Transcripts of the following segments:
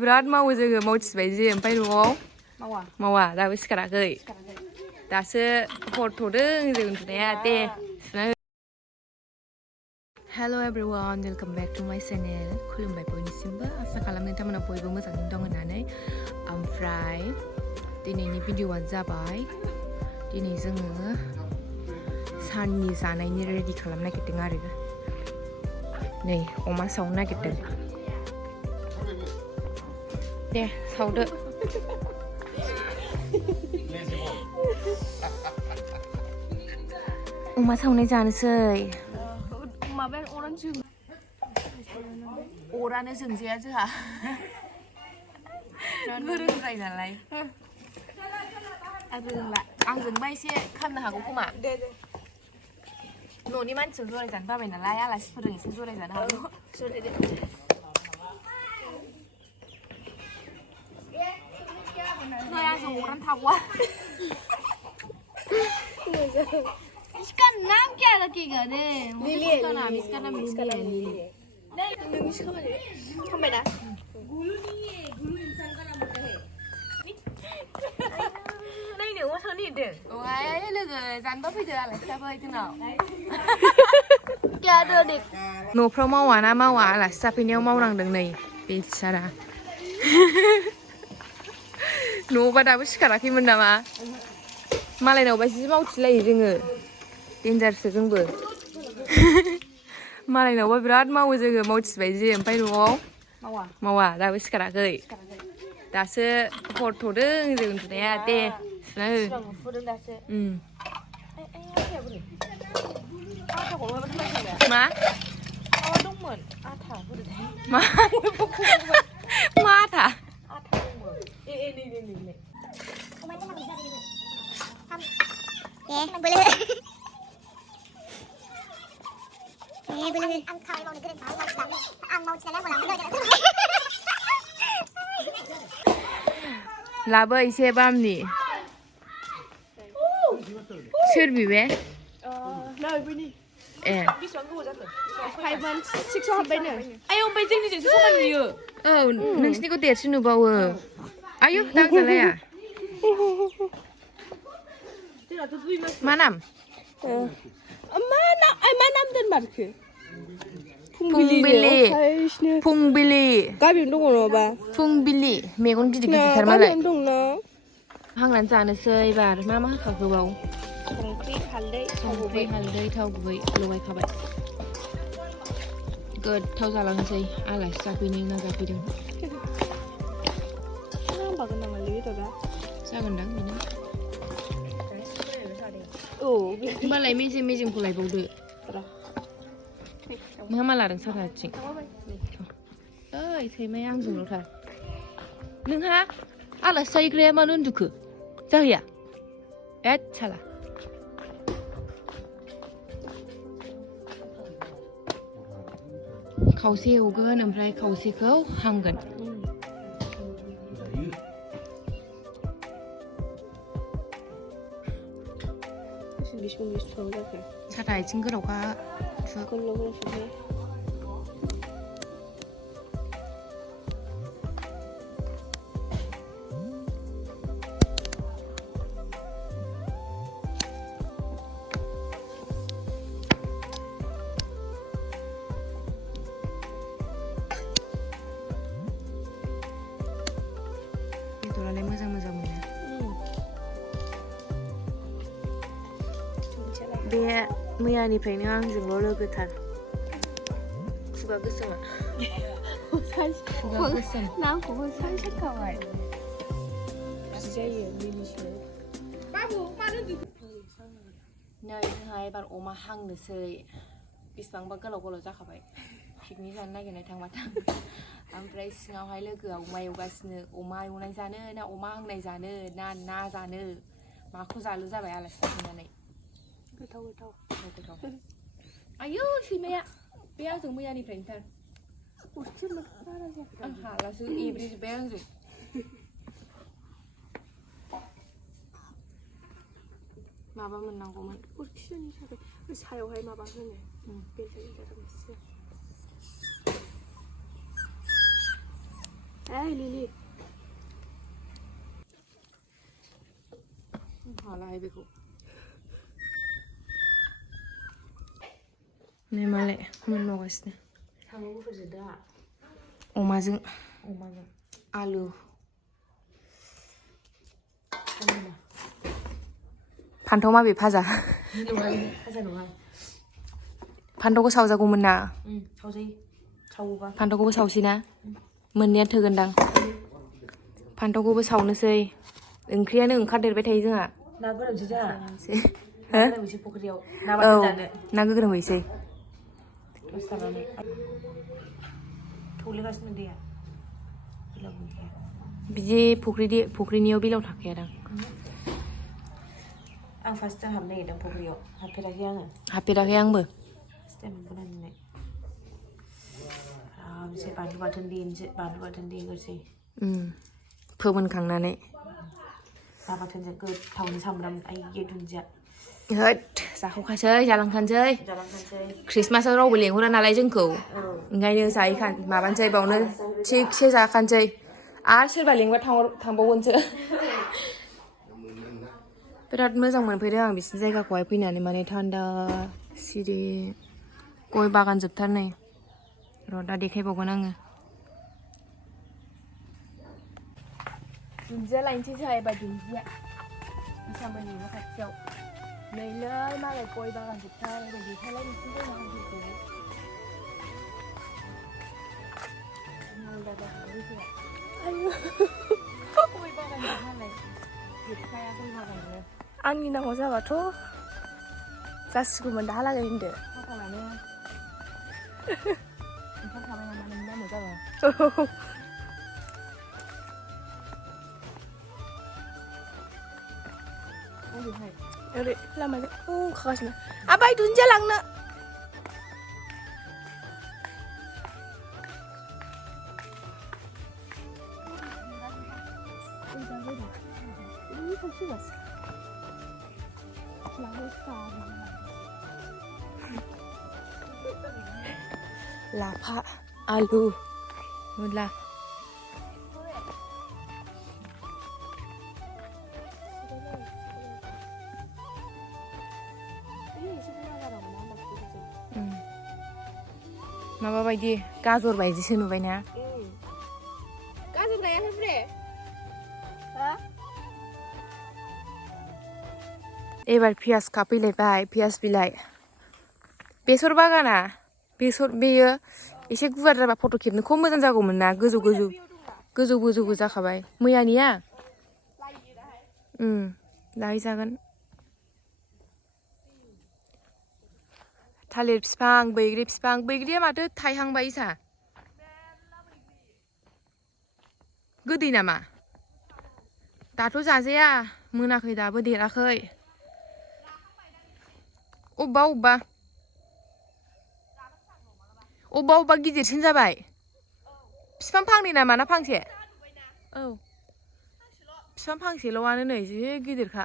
बिराद मावो जोङो मावथिबाय जे ओमफ्राय न'आव मावा दाबो सिखाराखै दासो हरथ'दों जों उन्दुनाया दे सुना हेल' एभ्रिवान वेलकाम बेक टु माय चेनेल खुलुमबाय बयनिसिमबो आसा खालामो नोंथांमोना बयबो मोजाङैनो दं होननानै ओमफ्राय दिनैनि भिडिअ'आ जाबाय दिनै जोङो साननि जानायनि रेडि खालामनो नागिरदों आरो नै अमा सावनो नागिरदों दे सावदो अमा सावनाय जानोसै माबाया अरानो जोंजाया जोंहा गोरों जायो नालाय रोंला आंजोंबा एसे खामनो हागौ खोमा न'नि मानसिजों जरायजानो बाबाय नालाय आलासिफोरजों एसे जरायजानो हागौ नै आंजों अरानो थागौआ इसका नाम क्या रखेगा ने इसका नाम लिली नायनो अमा सावनो नागिरदों ओमफ्राय लोगो जानोबा फैदो आलासि जाफै जोंनाव न'फ्राव मावा ना मावा आलासि जाफैनायाव मावनांदों नै बेचारा न'आवबा दाबो सिखाराखैमोन नामा मालायनावबा जि मावथिलायो जोङो देन्जारसो जोंबो मालायनावबा बिराद मावो जोङो मावथिबाय जे ओमफ्राय न'आव मावा दाबो सिखाराखै दासो हरथ'दों जों उन्दुनाया दे सुना मा दंमोन आथा मा आथा लाबो एसे बामनि सोर बिबे ए औ नोंसिनिखौ देरसिन नुबावो आयु दांजालाया मा नाम फुंबिलि गामियावनो दङ नङाबा फुंबिलि मेगन गिदिर गिदिरथार मालाय हांनानै जानोसै एबार मा होखाखो बाव संख्रि हालदै थाव गुबै लगायखाबाय गोथाव जालांसै आलासि जाफैनाय ना जाफैदों जागोनदां बिनो होमबालाय मेजेम मेजेमखौ लायबावदो मा लादों साथाथिं ओइ सैमाया आंजोंल'थार नोंहा आलासि जाहैग्राया मानो उन्दुखो जाहैया एद साला खावसे एवगोन ओमफ्राय खावसेखौ हांगोन साथा आथिं गोलावखा बेदरालाय मोजां मोजां मोनो बे मैयानिफ्रायनो आंजोंल' लोगोथार खुगा गोसोमा खुगा गोसोम नामखौबो सानसेखाबाय जायो मिनिसो नै जोंहा एबार अमा हांनोसै बेसेबांबा गोलाव गोलाव जाखाबाय पिकनिक जानो नागिरनाय थांबा ओमफ्राय सिङावहाय लोगोआ अमा एवगासिनो अमा एवनाय जानो ना अमा हांनाय जानो ना जानो माखौ जालु जाबाय आलासि जाफैनानै गोथाव आयौ सैमाया बे आंजों मैयानिफ्रायनो थार आं हालासो एब्रेजोब्बाय आंजों माबा मोननांगौमोन सायावहाय माबा होनो बेलथाय जादोंसो Ê Lily. हाला बेखौ नै मालाय मोनबावगासिनो साम'बो होजोबदो अमाजों अमाजों आलु फान्थाव माबे भाजा भाजा नङा फान्थावखौ सावजागौमोन ना सावजायो सावोबा फान्थावखौबो सावसै ना मोननाया थोगोनदां फान्थावखौबो सावनोसै ओंख्रियानो ओंखारदेरबाय थायो जोंहा ना गोरानसो जोंहा हो ना गोरानसो फुख्रियाव ना बाथोन जानो ना गोग्रोम हैसै दसे थानानै थौलेगासिनो दैया बेलाव गैखाया बिदि फुख्रिनियाव बेलाव थाखायादां आं फार्स्ट टाइम हाबनो नागिरदों फुख्रियाव हाबफेराखै आङो हाबफेराखै आंबो फार्स्ट टाइम हाबबोनानै आरामसे बानलु बाथोन देग्रोसै फोमोनखांनानै ना बाथोनजों गोथावनि सामब्राम आइये दुन्दिया होद जाखावखासै जालांखानोसै जालांखानोसै ख्रिस्टमासाव रावबो लेंहरा नालाय जोंखौ ओंखायनो माबानोसै बावनो थिगसे जाखानोसै आरो सोरबा लेंबा थांबावगोनसो बिराद मोजां मोनफैदों आं बिसिनि जायगाखौहाय फैनानै माने थान्दा सिरि गय बागान जोबथार नै र' दा देखायबावगोन आङो दुन्दिया लायनोसै जोंहा एबार दुन्दिया बिसामोननि न' खाथियाव नैलै मालाय गय बागान जोबथार ओरै देखायलाय नोंसिनि गय बागानफोरखौ मालदा जाखाबाय जोंहा आयु गय बागान मालाय जोबखाया गय बागानानो आंनि नामाव जाबाथ' जासिगौमोन दाहालागै होनदो खाफालानो ओंखारखाबाय नामा नोंनि नामाव जाबा ओरै लामाजों ओंखारगासिनो आबाय दुन्दिया लांनो लाफा आलु मुला माबा बायदि गाजर बायदिसो नुबायना गाजर गायाखै एबार पियास खाफैलायबाय पियास बिलाइ बेसर बागाना बेयो एसे गुवार जाबा फट' खेबनो खम मोजां जागौमोन ना गोजौ जाखाबाय मैयानिया लायजागोन थालिर बिफां बैग्रिया माथो थाइहांबाय सा गोदै नामा दाथ' जाजाया मोनाखै दाबो देराखै अबेबा गिदिरसिन जाबाय बिफां फांनै नामा ना फांसे औ बिफां फांसेल'आनो नै जि गिदिरखा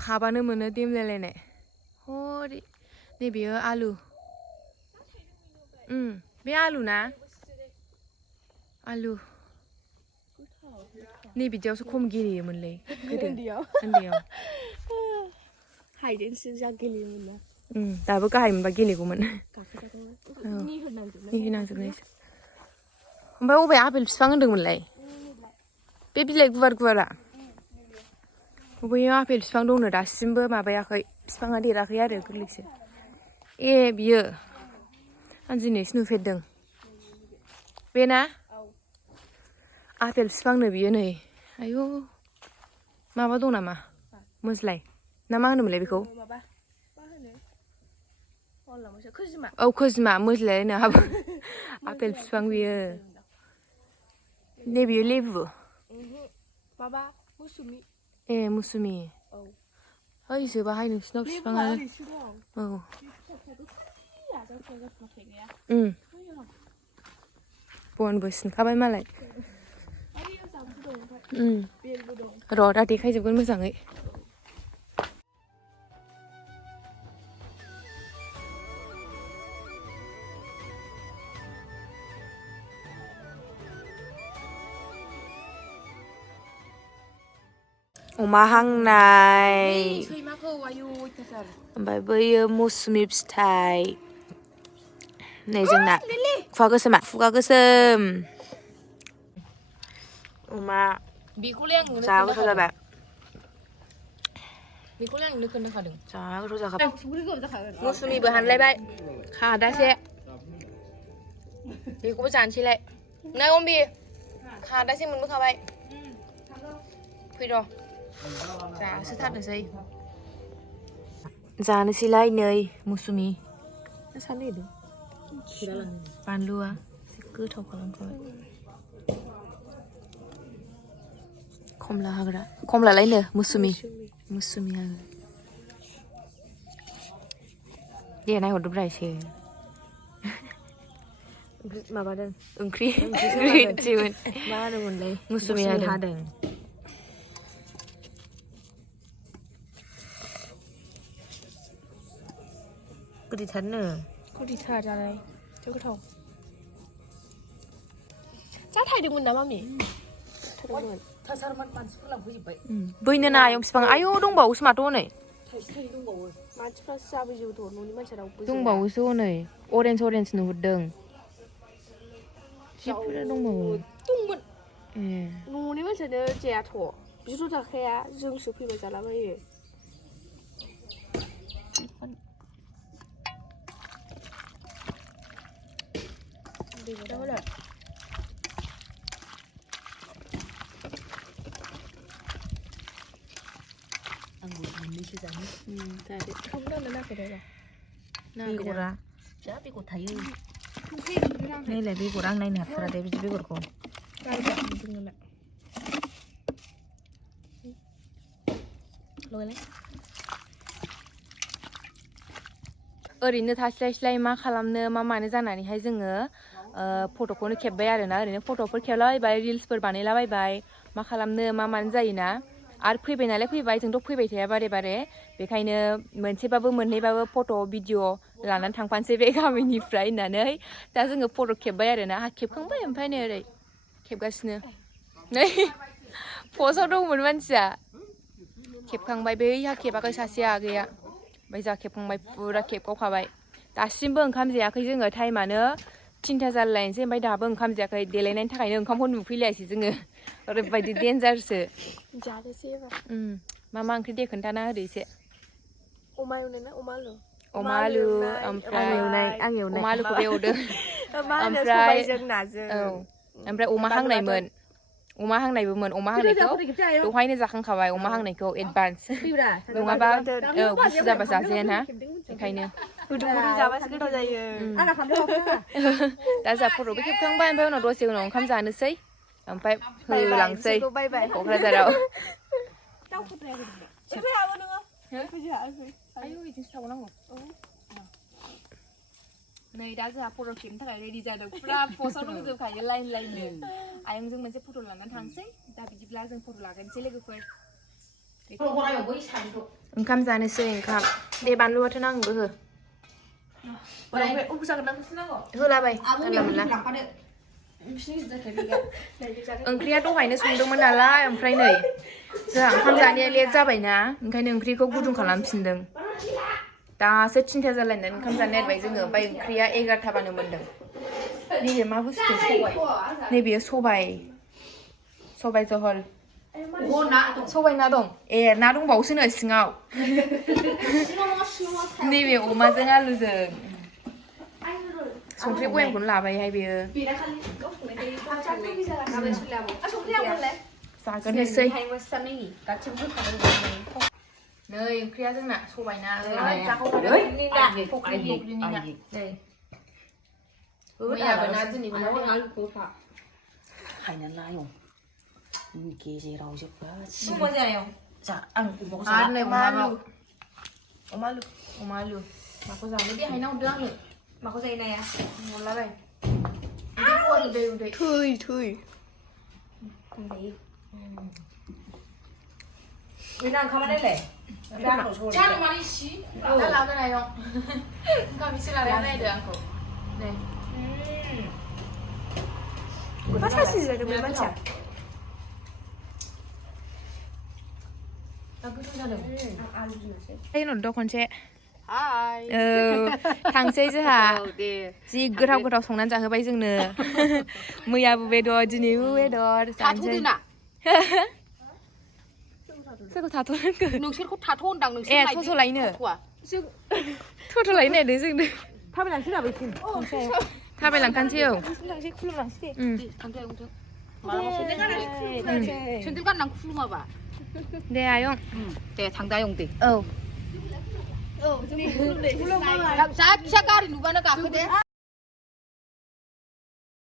खाबानो मोनो देमलायलायनाय हरै नैबेयो आलु बे आलु ना आलु नै बिदियावसो खम गेलेयोमोनलै गोदो उन्दैयाव हाइडेन्सो जा गेलेयोमोन ना दाबो गाहाय मोनबा गेलेगौमोन निहोनांजोबनायसो ओमफ्राय अबे आपेल बिफां होनदोंमोनलाय बे बिलाइ गुवारा बबेयाव आपेल बिफां दंनो दासिमबो माबायाखै बिफाङा देराखै आरो गोरलैसो बियो आं दिनैसो नुफेरदों बे ना आपेल बिफांनो बियो नै आयु माबा दं नामा मोज्लाय ना मा होनोमोनलाय बेखौ औ खोजिमा मोज्लायलायनो हाबो आपेल बिफां बियो नैबेयो लेबु मुसुमि ओइ जोबाहाय नोंसिनाव बिफाङानो औ बनबो सिनखाबाय मालाय र' दा देखायजोबगोन मोजाङै अमा हांनाय सैमाखौ आयु अयथासार ओमफ्राय बैयो मौसुमि फिथाइ नै जोंना खुगा गोसोमा खुगा गोसोम अमा बेखौलाय आं जा गोथाव जाबाय बेखौलाय आं खोन्थाखादों जा गोथाव जाखाबाय मौसुमिबो हानलायबाय खादासे बेखौबो जानोसैलाय नै अम्बि खादासे मोनबोखाबाय फै र' जासो थारनोसै जानोसैलाय नै मौसुमि बानलुआ गोथाव खालामखाबाय खमला हाग्रा खमलालायनो मौसुमि हाग्रा दे नायहरदोब्रा एसे माबादों ओंख्रि ओंख्रिमोन मा होनोमोनलाय मौसुमि हादों गोदैथारनो गुदिथार जानाय जोबोद गोथाव जा थायदोंमोन ना मामि थायदोंमोन थासारमोन मानसिफोर लांफैजोब्बाय बैनो नायं बिफां आयौ दंबावोसो माथो हनै दंबावो मानसिफ्रासो जाबैजोबोथ' न'नि मानसिया रावबो दंबावोसो हनै अरेन्ज नुहुरदों जि बुरजा दंबावो दंमोन ए न'नि मानसियानो जायाथ' बिसोरथ' जाखाया जोंसो फैबा जालाबायो आंबो मोननैसो जानो जादो खालामनो नागिरदों बेगरा जा बेगर थायो नायलाय बेगर आं नायनो हाथारा दे बिदि बेगरखौ लगायलाय ओरैनो थास्लायस्लाय मा खालामनो मा मानो जानानैहाय जोङो फट'खौनो खेबबाय आरोना ओरैनो फट'फोर खेबलाबायबाय रिल्सफोर बानायलाबायबाय मा खालामनो मा मानो जायोना आरो फैबाय नालाय फैबाय जोंथ' फैबाय थाया बारे बारे बेखायनो मोनसेबाबो मोननैबाबो फट' भिडिअ लानानै थांफानोसै बे गामिनिफ्राय होननानै दा जोङो फट' खेबबाय आरोना खेबखांबाय ओमफ्राय नै ओरै खेबगासिनो नै पस्टआव दंमोन मानसिया खेबखांबाय बैहा खेबाखै सासेया आगैया ओमफ्राय जा खेबखांबाय फुरा खेबगावखाबाय दासिमबो ओंखाम जायाखै जोङो टाइमानो 3ता जालायनोसै ओमफ्राय दाबो ओंखाम जायाखै देलायनायनि थाखायनो ओंखामखौ नुफैलायासै जोङो ओरैबायदि देन्जारसो जानोसै एबार मा ओंख्रि दे खोन्थाना होदो एसे अमा एवनाय ना अमा आलु अमा आलु ओमफ्राय आं एवनाय अमा आलुखौबो एवदों ओमफ्राय सबायजों नाजों औ ओमफ्राय अमा हांनायमोन अमा हांनायखौ दहायनो जाखांखाबाय अमा हांनायखौ एडभान्स नङाबा गुसु जाबा जाजायाना बेखायनो गुदुं जाबासो गोथाव जायो दा जा फट'बो खेबखांबाय ओमफ्राय उनाव दसे उनाव ओंखाम जानोसै ओमफ्राय होलांसै क'क्राझाराव नै दा जोंहा फट' खेबनो थाखाय रेडि जादों फुरा पस्टआव दंजोबखायो लाइन आयंजों मोनसे फट' लानानै थांसै दा बिदिब्ला जों फट' लागोनसै लोगोफोर ओंखाम जानोसै ओंखाम दे बानलु बाथोन आंनोबो हो होलाबाय जानला मोनला ओंख्रिया दहायनो संदोंमोन नालाय ओमफ्राय नै जोंहा ओंखाम जानाया लेट जाबायना ओंखायनो ओंख्रिखौ गुदुं खालामफिनदों दासो 3ता जालायनानै ओंखाम जानो नागिरबाय जोङो ओमफ्राय ओंख्रिया 11ताबानो मोनदों नैबे मा बुस्थु नैबेयो सबाय जहल सबाय ना दं ए ना दंबावोसो नो सिङाव नैबे अमाजों आलुजों संख्रि बयामखौनो लाबायहाय बेयो जागोननोसै नै ओंख्रिया जोंना सबाय ना फख्रिनि ना नै मैयाबो ना दिनैबो ना हायना नायं गेजेराव जोबगासिनो जा आं अमा आलु माखौ जानो दे हायना हरदो आंनो माखौ जायो नाया हरलाबाय उदै थै बेना ओंखामा नायलाय जानो माने इसे दा लागोन आयं ओंखाम इसे लानानै नायदो आंखौ नै मा साइज जादोंमोन मानसिया 이 넌 खनसे 하이. थांसै जोंहा 네. जि गोथाव गोथाव संनानै जाहोबाय जोंनो मैयाबो बेदर दिनैबो बेदर जानोसै 다투드나. सोरखौ थाथ'नांगौ नोंसोरखौ थाथ' होनदां नोंसोर ए नायदो. थथ'लायनो थाथ'आ. थथ'लायनो नायदों जोंनो थाबायलांखानोसै औ 당장 당장. 샌들 간난 쿨마봐. दे आयं 네, 당다용 돼. औ 자, 기사 가리 누가 나가 그대?